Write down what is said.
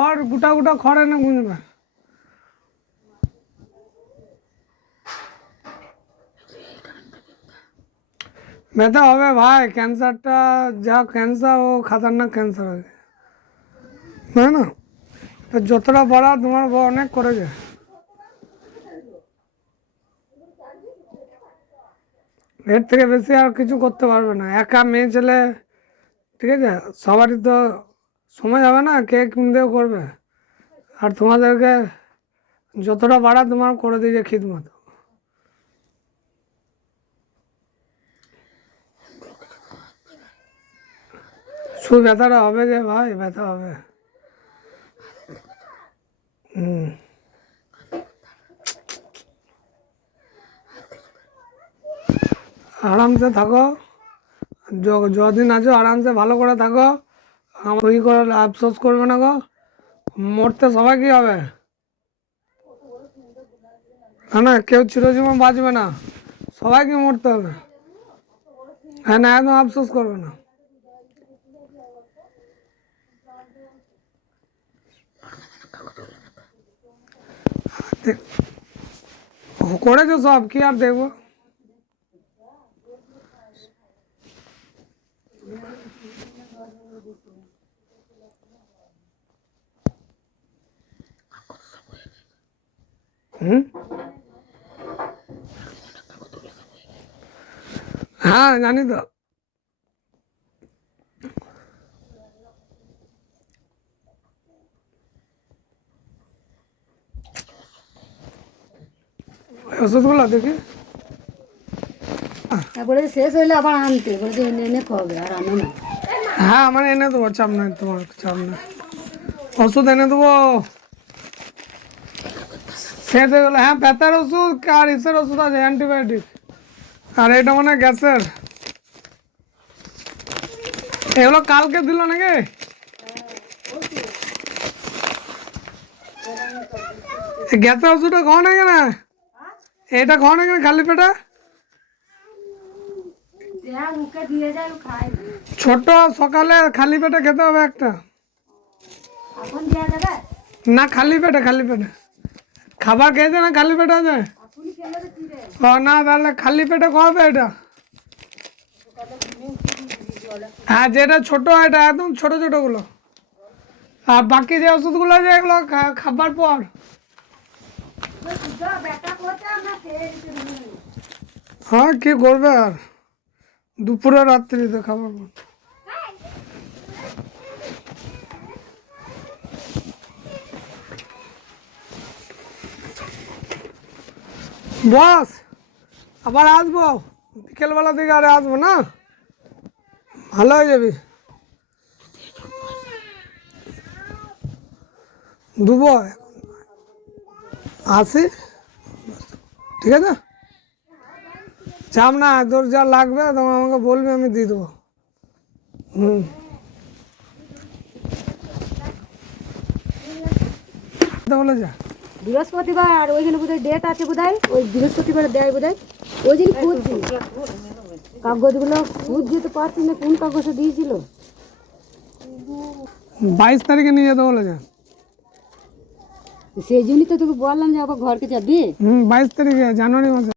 খড় গোটা গোটা খড় এনে গুঁজবে। ব্যথা হবে ভাই, ক্যান্সারটা যা ক্যান্সার ও খাতারনাক ক্যান্সার আছে, তাই না? যতটা বাড়া তোমার বউ অনেক করেছে। এর থেকে বেশি আর কিছু করতে পারবে না, একা মেয়ে ছেলে, ঠিক আছে? সবারই তো সময় হবে না, কে কিনতেও করবে। আর তোমাদেরকে যতটা বাড়া তোমার করে দিয়েছে খিদমত। শুধু ব্যথাটা হবে যে ভাই, ব্যথা হবে। আরামসে থাকো, যদিন আছো আরামসে ভালো করে থাকো, আমার ওই করে আফসোস করবে না গো। মরতে সবাই কি হবে, হ্যাঁ না? কেউ চিরজীবন বাঁচবে না, সবাইকে মরতে হবে। হ্যাঁ না, একদম আফসোস করবে না। করেছো সব, কি আর দেখবো। হ্যাঁ জানি তো। ওষুধগুলো দেখি। তারপরে শেষ হইলে আবার আনতে বলছে এনে এনে খাবে আর আনো না। হ্যাঁ মানে এনে দেবো, চাপ নাই তোমার, চাপ নাই। ওষুধ এনে দেবো শেষ হয়ে গেলো। হ্যাঁ ব্যথার ওষুধ আর ইসের ওষুধ আছে, অ্যান্টিবায়োটিক। আর এটা মানে গ্যাসের। এগুলো কালকে দিল নাকি? গ্যাসের ওষুধটা খাও না কেন? এটা খাও না কেন খালি পেটে? ছোট সকালে খালি পেটে খেতে হবে একটা। না খালি পেটে, খালি পেটে খাবার খেয়েছে না, খালি পেটে আছে। ও না, তাহলে খালি পেটে খাওয়াবে এটা। হ্যাঁ যেটা ছোট, এটা একদম ছোট ছোট গুলো। আর বাকি যে ওষুধগুলো আছে এগুলো খাবার পর। হ্যাঁ কি করবে আর, দুপুরে রাত্রিতে খাবার পর। বস আবার আসবো বিকেলবেলা থেকে, আরে আসবো না, ভালো হয়ে যাবি। দুবো আসি, ঠিক আছে? চাপ না, তোর যা লাগবে তোমার আমাকে বলবি, আমি দিয়ে দেবো। বলে যা বৃহস্পতিবার ওইখানে বোধহয় ডেট আছে, বোধহয় ওই বৃহস্পতিবার দেয় বোধহয়। ওই দিন খুঁজছি কাগজগুলো, খুঁজ যেতে পারছি না কোন কাগজটা দিয়েছিল। 22 তারিখে নিয়ে যেতে বলে যা। সেই জন্যই তো তোকে বললাম যে আবার ঘরকে যাবি। 22 তারিখে জানুয়ারি মাসে।